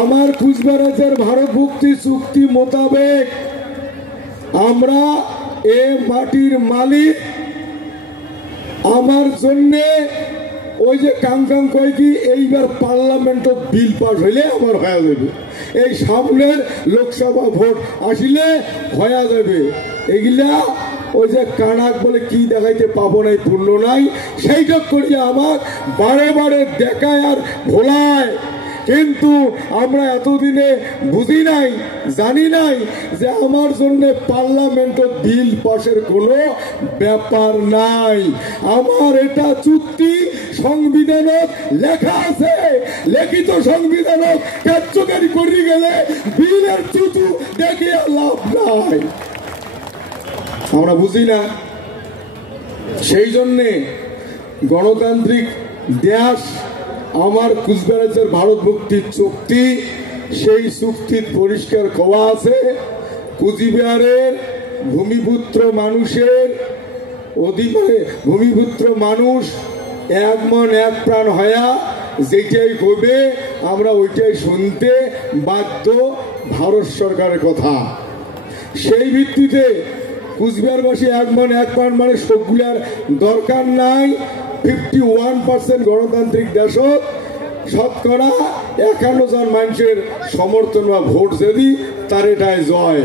আমার কুচবিহারের ভারত মুক্তি চুক্তি মোতাবেক আমরা এ মাটির মালিক। আমার জন্য ওই যে কাঙ্কাং কয় কি এইবার পার্লামেন্টত বিল পাস হইলে আমার হয়ে যাবে, এই সামনের লোকসভা ভোট আসিলে হয়ে যাবে। এগুলা ওই যে কানাক বলে কি দেখাইতে পাবো নাই, পূর্ণ নাই, সেইটা করিয়া আমার বারে বারে দেখায় আর ভোলায়। কিন্তু আমরা এতদিনে বুঝি নাই, জানি নাই যে আমার জন্য পার্লামেন্টত বিল পাশের কোনো ব্যাপার নাই। আমার এটা চুক্তি সংবিধানত লেখা আছে, লিখিত সংবিধানত কার্যকারী করে গেলে বিলের চুচু দেখে লাভ নাই। আমরা বুঝি না, সেই জন্যে গণতান্ত্রিক দেশ আমার কুচবিহারের ভারত মুক্তির চুক্তি, সেই চুক্তির পরিষ্কার কওয়া আছে কুচবিহারের ভূমিপুত্র মানুষের অধিকারে, ভূমিপুত্র মানুষ এক মন এক প্রাণ হয়া যেটাই করবে আমরা ওইটাই শুনতে বাধ্য ভারত সরকারের কথা। সেই ভিত্তিতে কুচবিহারবাসী এক মন এক প্রাণ মানে সবগুলার দরকার নাই। 51% গণতান্ত্রিক দেশত শতকরা 51 জন মানুষের সমর্থন বা ভোট যদি তার এটাই জয়।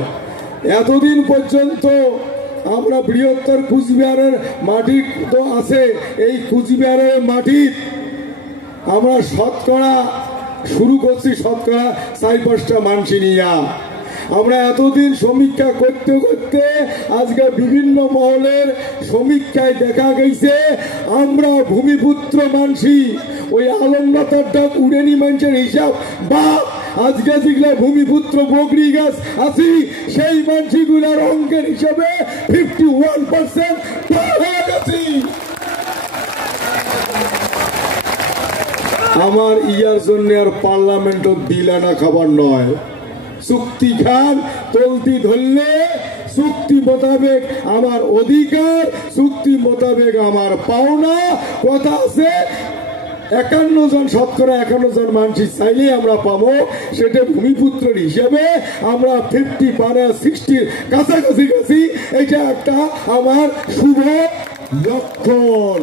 এতদিন পর্যন্ত আমরা বৃহত্তর কুচবিহারের মাটি তো আছে, এই কুচবিহারের মাটি আমরা শতকরা শুরু করছি শতকরা 4-5টা মানুষ নিয়া। আমরা এতদিন সমীক্ষা করতে করতে আজকে বিভিন্ন মহলের সমীক্ষায় দেখা গেছে আমরা ভূমিপুত্র মানসি, ওই আলমনাথার ডাক উড়েনি মানুষের হিসাব বা আজকে যেগুলা ভূমিপুত্র বকরি গাছ আছি সেই মানসিগুলার অঙ্কের হিসাবে 51% হয়ে গেছি। আমার ইয়ার জন্য আর পার্লামেন্টত বিল আনা খাবার নয়, চুক্তি খান চলতি ধরলে চুক্তি মোতাবেক আমার অধিকার, চুক্তি মোতাবেক আমার পাওনা। কথা আছে 51 জন শতকরা 51 জন মানুষ চাইলে আমরা পাবো, সেটা ভূমিপুত্রের হিসেবে আমরা 50-60 কাছাকাছি গেছি। এটা একটা আমার শুভ লক্ষণ।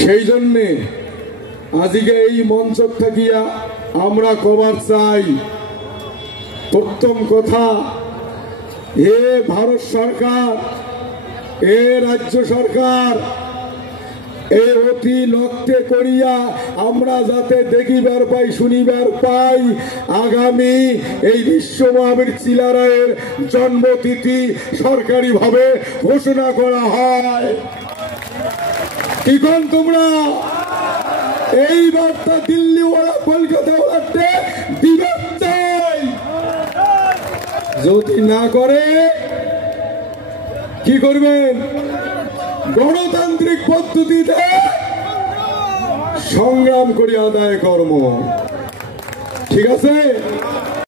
সেই জন্যে আজকে এই মঞ্চ থাকিয়া আমরা কবার চাই, প্রথম কথা এ ভারত সরকার, এ রাজ্য সরকার এই অতি লক্ষ্যে করিয়া আমরা যাতে দেখিবার পাই, শুনিবার পাই আগামী এই বিশ্ব মহাবীর চিলারায়ের জন্মতিথি সরকারি ভাবে ঘোষণা করা হয়। কি কোন তোমরা এই বার্তা দিল্লি ওরা কলকাতা ওরাতে দিবে চাই? যদি না করে কি করবেন? গণতান্ত্রিক পদ্ধতিতে সংগ্রাম করি আদায় কর্ম। ঠিক আছে।